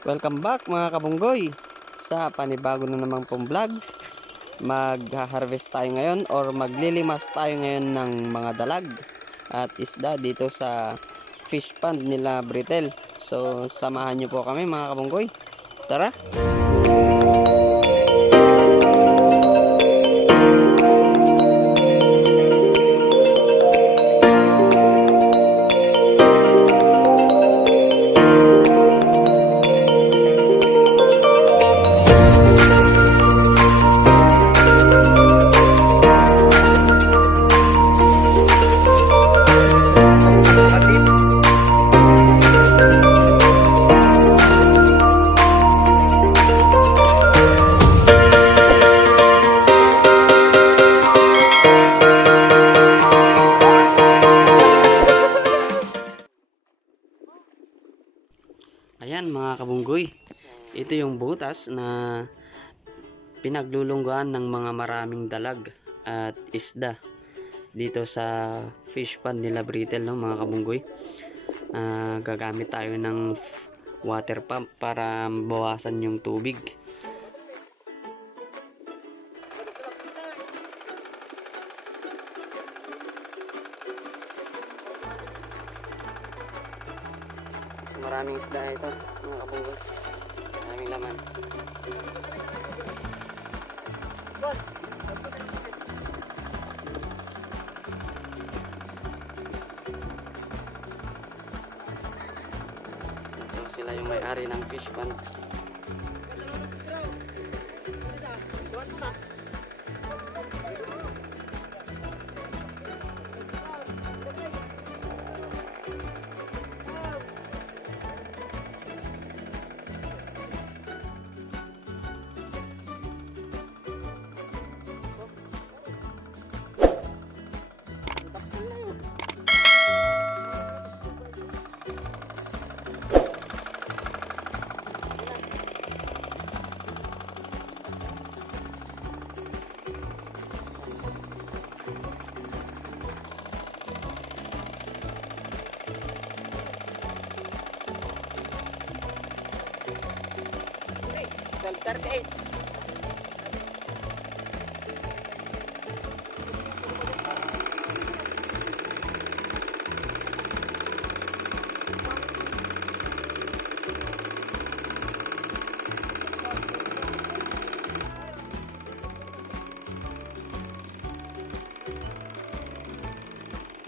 Welcome back mga kabunggoy sa panibago na namang pong vlog. Mag-harvest tayo ngayon or maglilimas tayo ngayon ng mga dalag at isda dito sa fish pond nila Brithel. So samahan nyo po kami mga kabunggoy. Tara! Ayan mga kabunggoy, ito yung butas na pinaglulungguan ng mga maraming dalag at isda dito sa fish pond nila Brithel, no, mga kabunggoy. Gagamit tayo ng water pump para bawasan yung tubig. Maraming isda ito mga kabunggoy, maraming laman. So sila yung may-ari ng fish pond.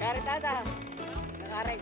Karitada, nakarig.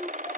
yan.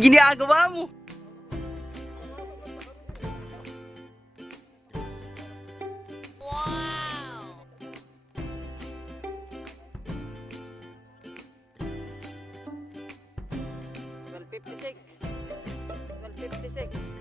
Ginagawa mo. Wow! 12:56. 12:56.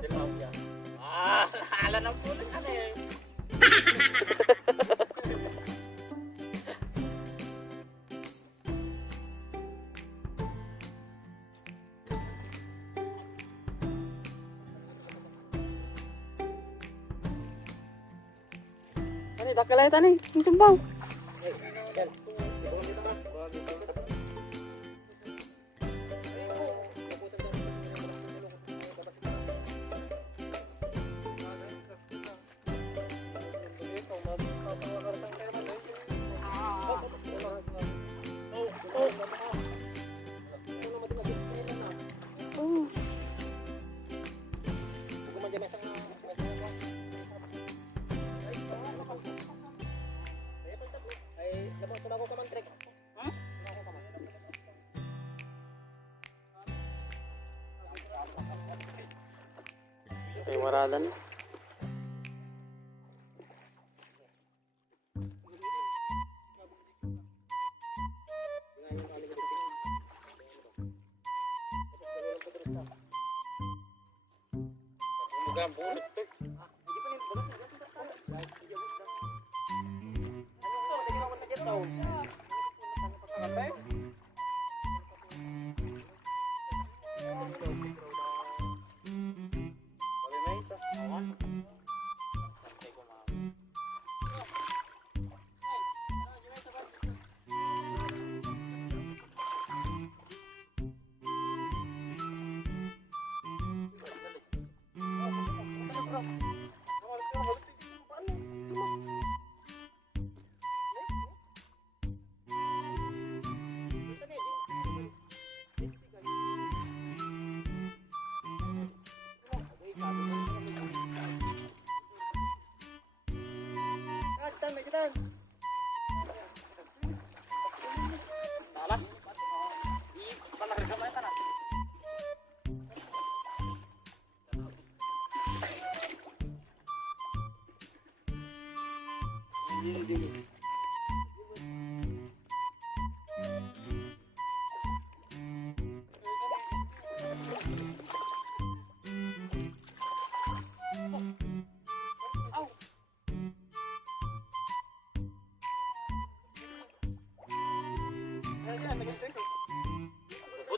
Tilapia. Ala ng pulo ka na eh. Tani, dakalay tani. Ang tumbaw. Ay, waradan.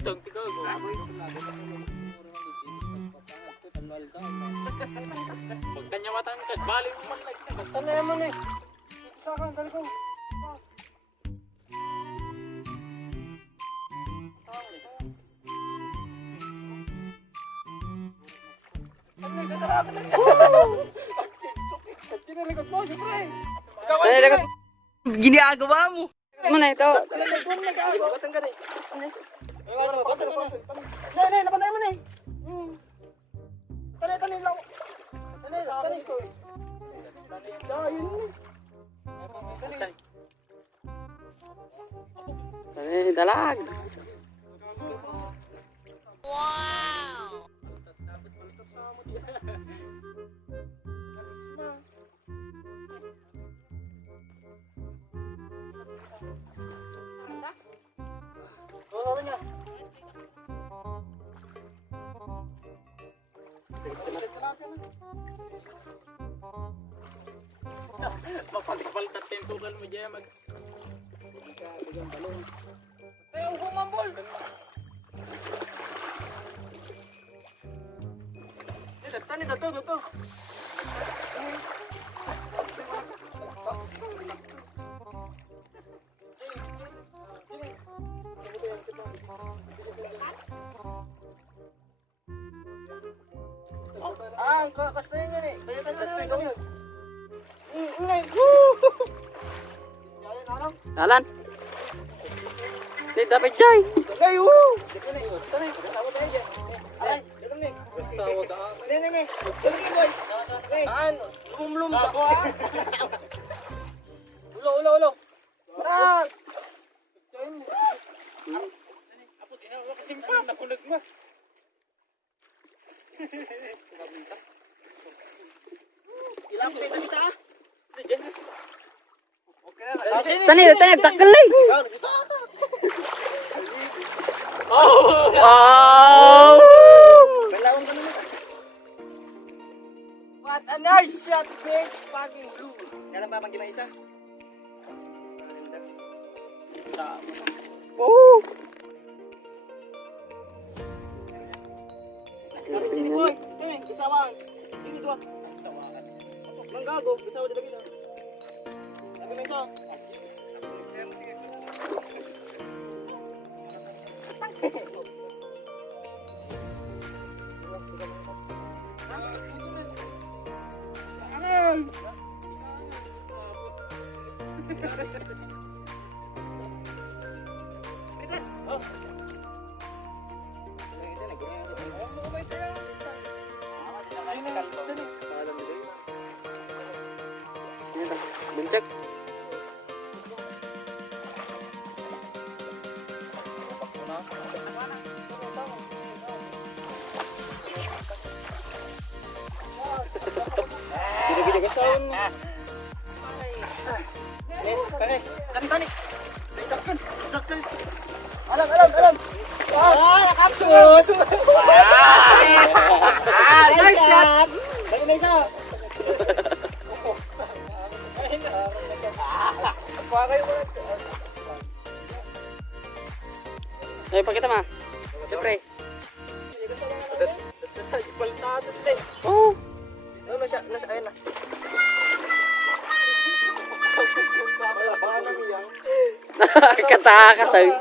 utang tigago. Pag kanya matangkad, bali mo man like na. Basta na naman eh. Isa kang galing ko. Ginagawa mo. Ano na ito? Napantay mo na eh. Tani lang. Tani ko. Dalag. Mapagpalitan tempo kan mo dyan mag... Ay, ang bumambol! Tani, gato. Kasi nga eh. Dalan. Di dapat jay. Ulo. Apo, di na ako kasimpan. Nakunag mo. Ilang ko dito kita. Tani, takalay. Wow! What a nice shot, big fucking blue. Kailan pa pang isa? Oh! Ini boy, isawang. Ini dua. Manggago, isaw dito kita. Sabi mo ito. Buncak. Gini-gini ka sound. Pare. Tani. Daktan. Alam. Nakapsus. Nice shot. Dali na isa. Ay, pakita ma. Siyempre. Oh. Ayun na. Nakakatakas ay.